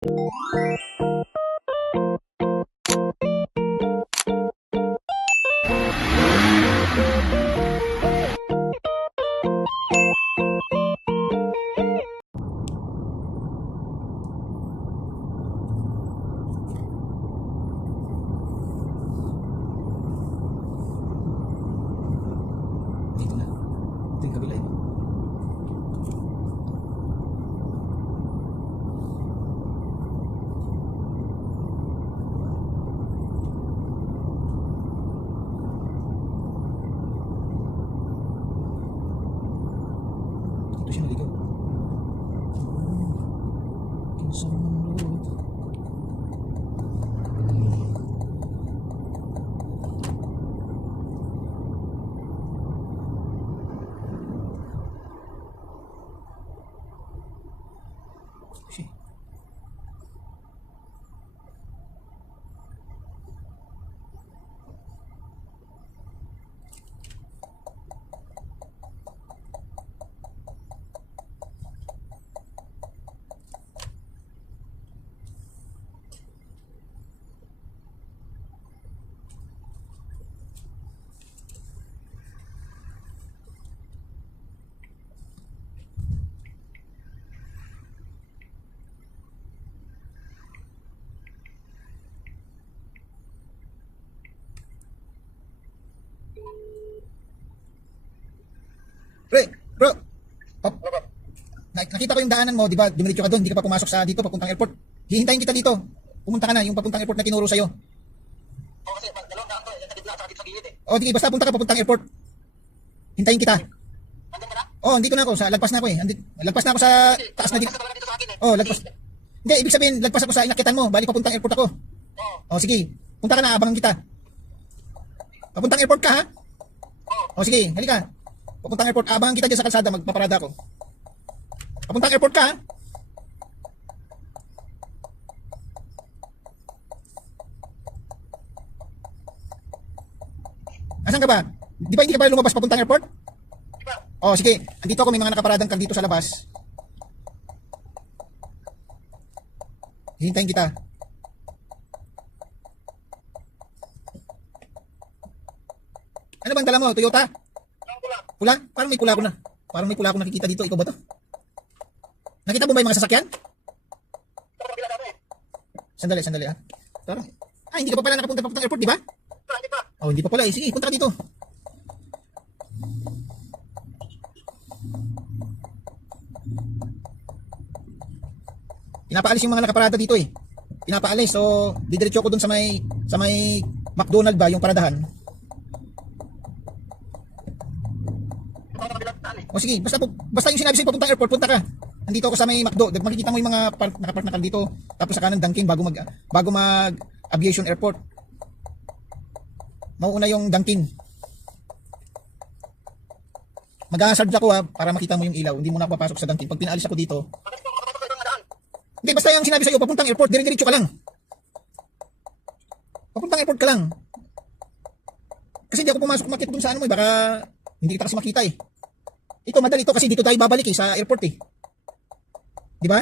Dito na. Ito yung kabila iba. Dito siya naligaw. Kinsaman Road. Siya. Pre, bro. Pap, nakita ko yung daanan mo, di ba? Dumiretso ka doon, hindi ka pa pumasok sa dito papuntang airport. Hihintayin kita dito. Pumunta ka na, yung papuntang airport na tinuro sa'yo. Oo, kasi dalawang daan to, sa gitna, sa gilid eh. O, di, basta punta ka papuntang airport. Hintayin kita. Nandun ka na? Oh, andito na ako, lagpas na ako eh. Lagpas na ako sa taas na dito. Lagpas ka talaga dito sa akin eh. Oh, lagpas. Hindi, ibig sabihin, lagpas ako sa inakyatan mo, balik papuntang airport ako. Oo. Oh, sige. Punta ka na, abangan kita. Papuntang airport ka, ha? Oo. Oh, sige, halika. Papuntang airport, abangan kita dyan sa kalsada, magpaparada ako. Papuntang airport ka, ha? Asan ka ba? Di ba hindi ka pa lumabas papuntang airport? Di ba? Oh, sige. Andito ako, may mga nakaparadang kang dito sa labas. Hihintayin kita. Ano bang dala mo? Toyota? Ang pula. Pula? Parang may pula ko na. Parang may pula ako nakikita dito. Ikaw ba to? Nakita mo ba yung mga sasakyan? Ito ang kabila dito eh. Sandali ah. Parang, hindi ka pa pala nakapunta papuntang airport, di ba? Hindi pa. Oh, hindi pa pala eh. Sige, punta ka dito. Pinapaalis yung mga nakaparada dito eh. Pinapaalis. So, didiretso ko dun sa may McDonald ba, yung paradahan. Ito ang kabila daan eh. O sige, basta yung sinabi sa'yo papuntang airport, punta ka. Nandito ako sa may McDo. Makikita mo yung mga nakapark na dito. Tapos sa kanan Dunkin bago mag aviation airport. Mauuna yung Dunkin. Mag-hazard ako ha, para makita mo yung ilaw. Hindi mo na ako papasok sa Dunkin. Pag pinaalis ako dito. Bakit ito makapasok kayo ng daan? Hindi, basta yung sinabi sa'yo, papuntang airport, dire-diretso ka lang. Papuntang airport ka lang. Kasi hindi ako pumasok makita dun sa ano mo eh, baka hindi kita kasi makita eh. Ito, madali ito kasi dito tayo babalik eh, sa airport eh. Di ba?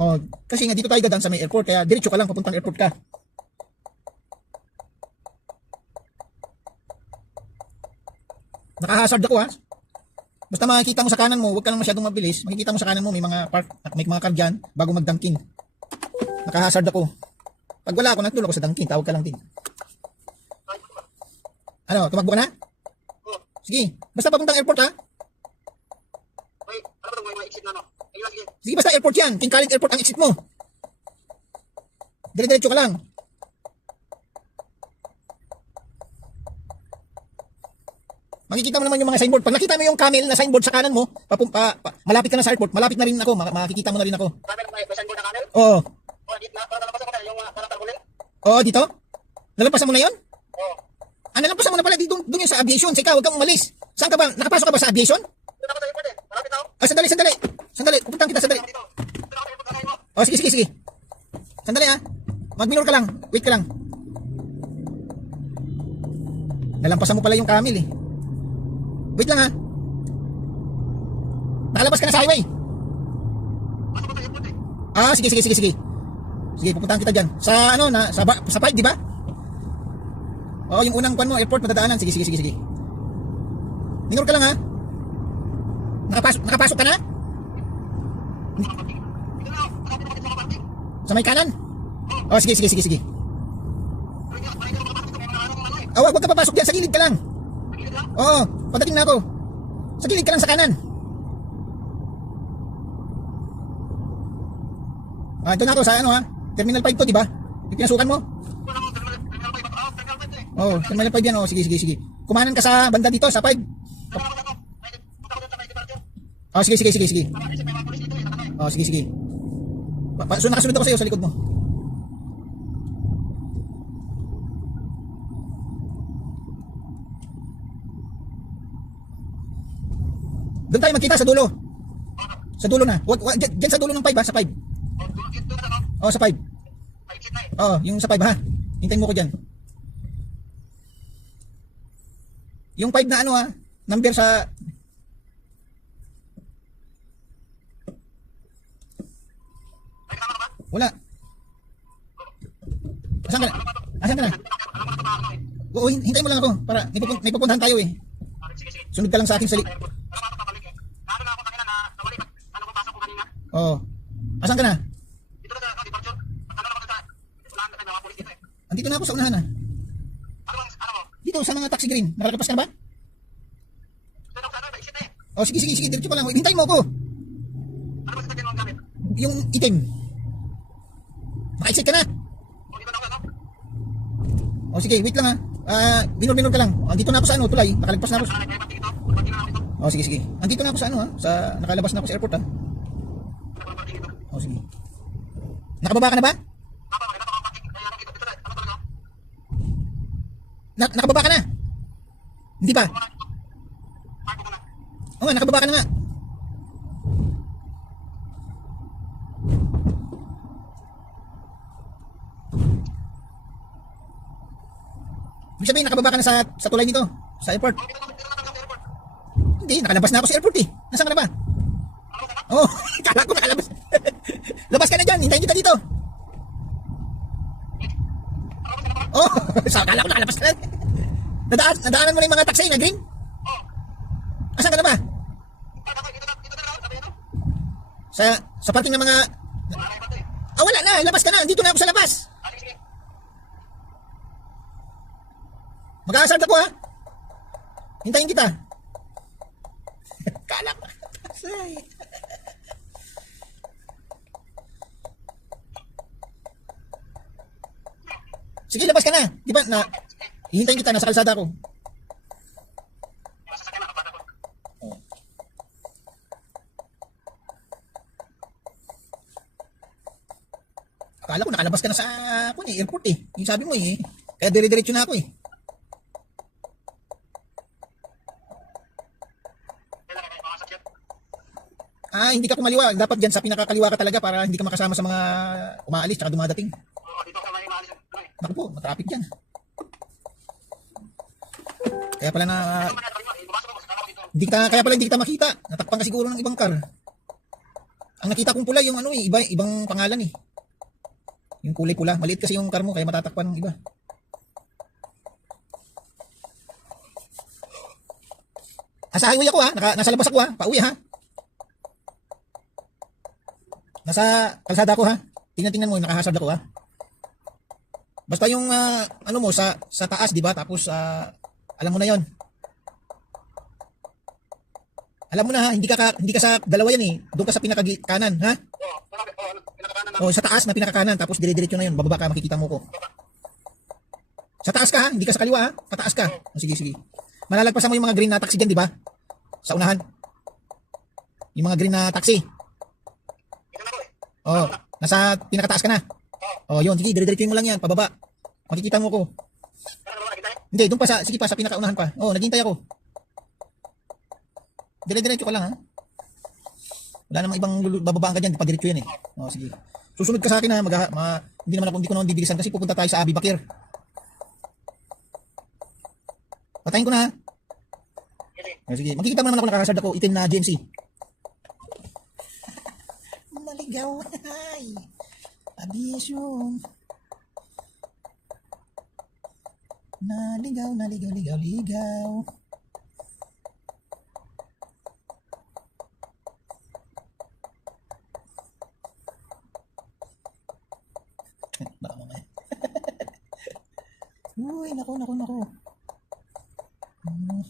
Oo. Oh, kasi nga dito tayo dadaan sa may airport, kaya diretso ka lang, papuntang airport ka. Naka-hazard ako ha. Basta makikita mo sa kanan mo, huwag ka lang masyadong mabilis. Makikita mo sa kanan mo, may mga park, may mga car dyan, bago mag-Dunkin. Naka-hazard ako. Pag wala ako, natulog ako sa Dunkin, tawag ka lang din. Ano, tumakbo ka na? Oo. Sige, basta papuntang airport ha. May, ano ba ito, may exit na no? Ayun lang, sige. Sige, basta airport yan. King Khalid Airport ang exit mo. Dire-diretso ka lang. Makikita mo naman yung mga signboard. Pag nakita mo yung camel na signboard sa kanan mo, malapit ka na sa airport, malapit na rin ako, makikita mo na rin ako. Camel, may signboard na camel? Oo. Oo, dito na, parang nalapasan ko na, yung parang tarpaulin. Oo, dito? Nalampasan mo na yun? Oo. Nalampasan mo na pala dito, doon yung sa aviation. Sige, huwag kang umalis. Saan ka ba? Nakapasok ka ba sa aviation? Dito na ako sa airport eh. Malapit na ako. Sandali. Pupuntahan kita, sandali. Dito. Dito na ako sa airport, kakain mo. Oh, sige. Sandali ha. Mag-minor ka lang. Wait ka lang. Nalampasan mo pala yung camel eh. Wait lang ha. Nakalabas ka na sa highway. Pasok ko sa airport eh. Sige. Sige, pupuntahan kita dyan. Sa ano, sa 5, di ba? Oo, yung unang kwan mo, airport, madadaanan. Sige. Minor ka lang ha. Nakapasok ka na? Sa may kanan? Oh, sige. Oh, wag ka papasok dyan, sa gilid ka lang. Oo, padating na ako. Sa gilid ka lang sa kanan. Ito na ako sa ano ha. Terminal 5 to, di ba? Yung pinasukan mo? Oh, Terminal 5 yan. Oh, sige. Kumanan ka sa banda dito, sa 5. Oh, sige. Oh, sige. Nakasunod ako sa'yo sa likod mo. Doon tayo magkita sa dulo. Sa dulo na. Diyan sa dulo ng 5 ha, sa 5. Oh, sa 5. Oh, yung sa 5 ha. Hintayin mo ko dyan. Yung 5 na ano ha, number sa... Wala. Asan ka na? Oo, hintayin mo lang ako para may pupuntahan tayo eh. Sunod ka lang sa akin sa Oo. Asan ka na? Andito na ako sa unahan na. Dito sa mga taxi green. Nakalapas ka na ba? Oh, sige. Diretso ka lang. Hintayin mo ako. Yung itim. Maka-exit ka na. Oh, sige. Wait lang ha. Minor ka lang. Andito na ako sa ano, tulay. Nakalagpas na ako. Oh, sige. Andito na ako sa ano ha. Nakalabas na ako sa airport ha. Oh, sige. Nakababa ka na ba? Nakababa ka na? Hindi pa? Oo nga, nakababa ka na nga. Ibig sabihin, nakababa ka na sa tulay nito? Sa airport? Hindi, nakalabas na ako sa airport eh. Nasaan ka na ba? Oh, kala ko nakalabas. Labas ka na dyan, hintayin kita dito. Oh, kala ko nakalabas ka na. Nadaanan mo na yung mga taxi na green? Asan ka na ba? Sa parking ng mga... wala na, labas ka na. Dito na ako sa labas. Mag-aasar ako ha. Hintayin kita. Kala ko. Sige, labas ka na. Di ba na hihintayin kita, nasa kalsada ko. Oh. Akala ko nakalabas ka na sa airport eh. Yung sabi mo eh. Kaya dire-diretso na ako eh. Hindi ka kumaliwa. Dapat dyan sa pinakakaliwa ka talaga para hindi ka makasama sa mga umaalis tsaka dumadating. Naku po, matraffic dyan. Kaya pala hindi kita makita. Natakpan ka siguro ng ibang car. Ang nakita kong pula yung ano eh, ibang pangalan eh. Yung kulay pula. Maliit kasi yung car mo kaya matatakpan ng iba. Nasa highway ako ha. Nasa labas ako ha. Pauwi ha. Nasa kalsada ko ha. Tingnan mo, nakahasard ako ha. Basta yung ano mo sa taas, 'di ba? Tapos alam mo na 'yon. Alam mo na ha, hindi ka sa dalawa yan eh. Doon ka sa pinakakanan, ha? Oh, sa taas na pinakakanan, tapos dire-diretso na 'yon. Bababa ka, makikita mo ko. Sa taas ka ha, hindi ka sa kaliwa ha. Pataas ka. Oh, sige. Malalagpasan mo yung mga green na taxi diyan, 'di ba? Sa unahan. Yung mga green na taxi. Oh, nasa pinakataas ka na. Oh, yun, sige, dire-diretso mo lang yan, pababa. Makikita mo ko. Hindi, doon pa sa pinakaunahan pa. Oh, naghihintay ako. Dire-diretso ka lang ha. Wala namang ibang bababaan ka dyan, padiretso yan eh. Oh, sige. Susunod ka sa akin ha, hindi ko naman bibilisan kasi pupunta tayo sa Abi Bakir. Patayin ko na ha. Oh, sige, makikita mo naman ako nakakasard ako, itim na GMC. Maligaw. Abisyong naligaw, naligaw, ligaw, ligaw. Baka mamaya. Uy, naku, naku, naku. Hmm.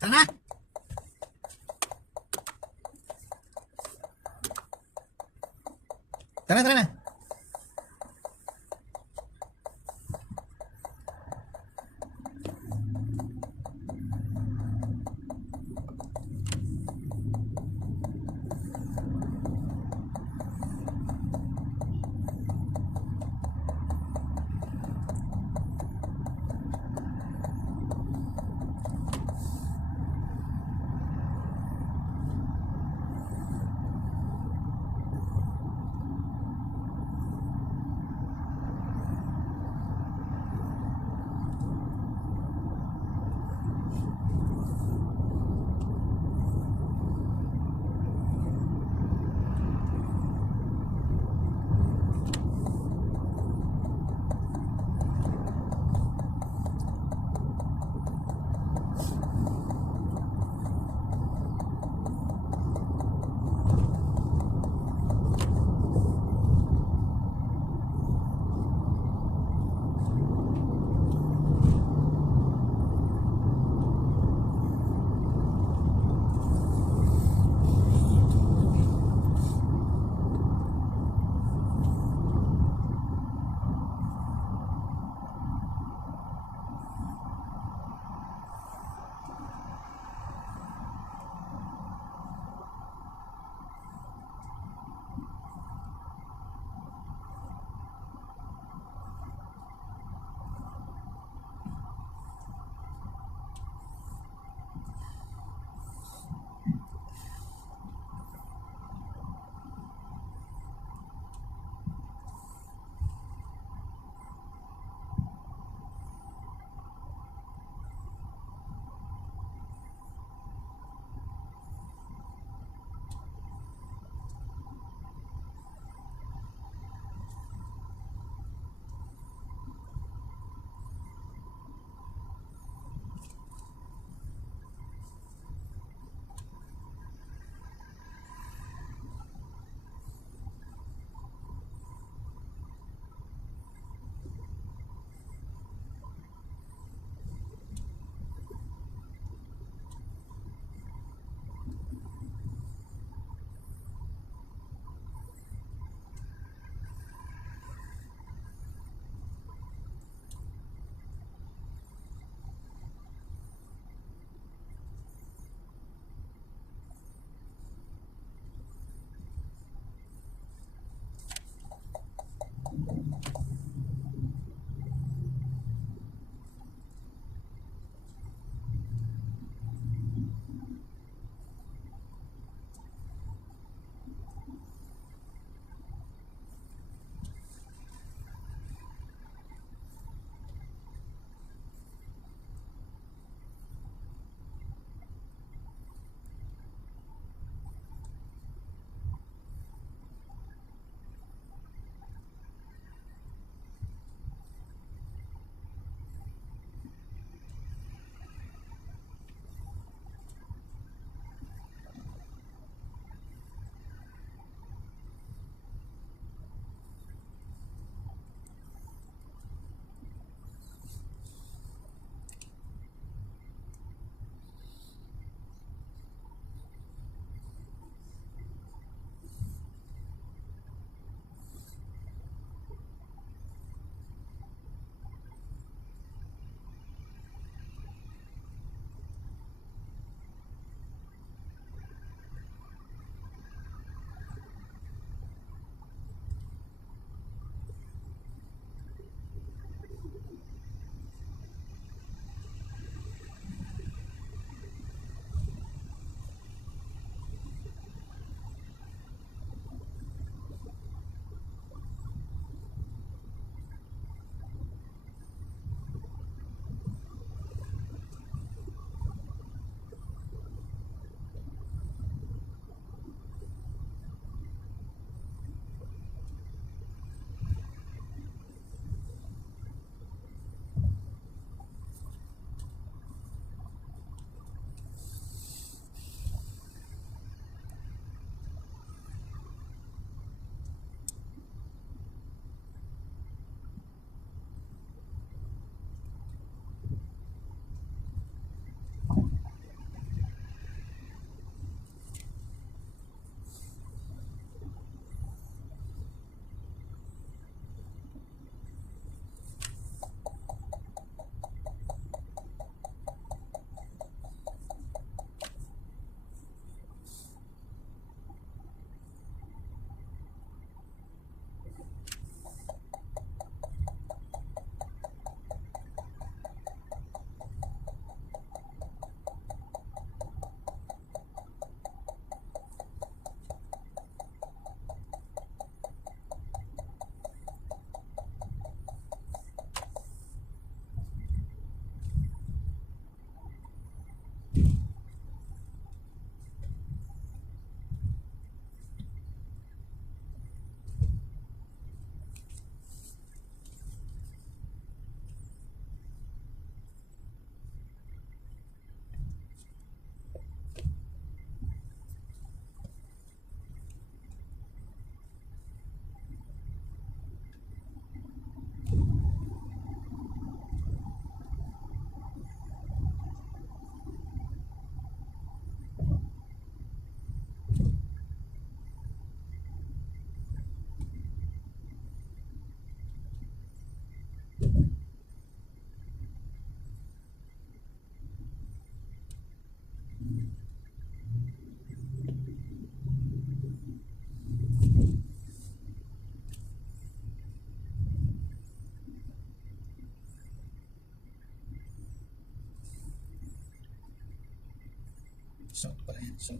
Tara na! Tara na, tara na! So, ito pala yan. So,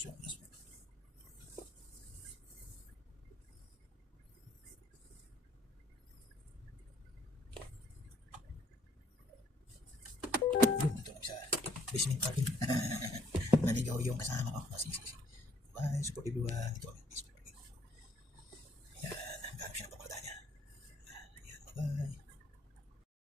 so, yun, dito lang sa basement parking. Naligaw yung kasama ko. Sige. Bye, support everyone. Ito,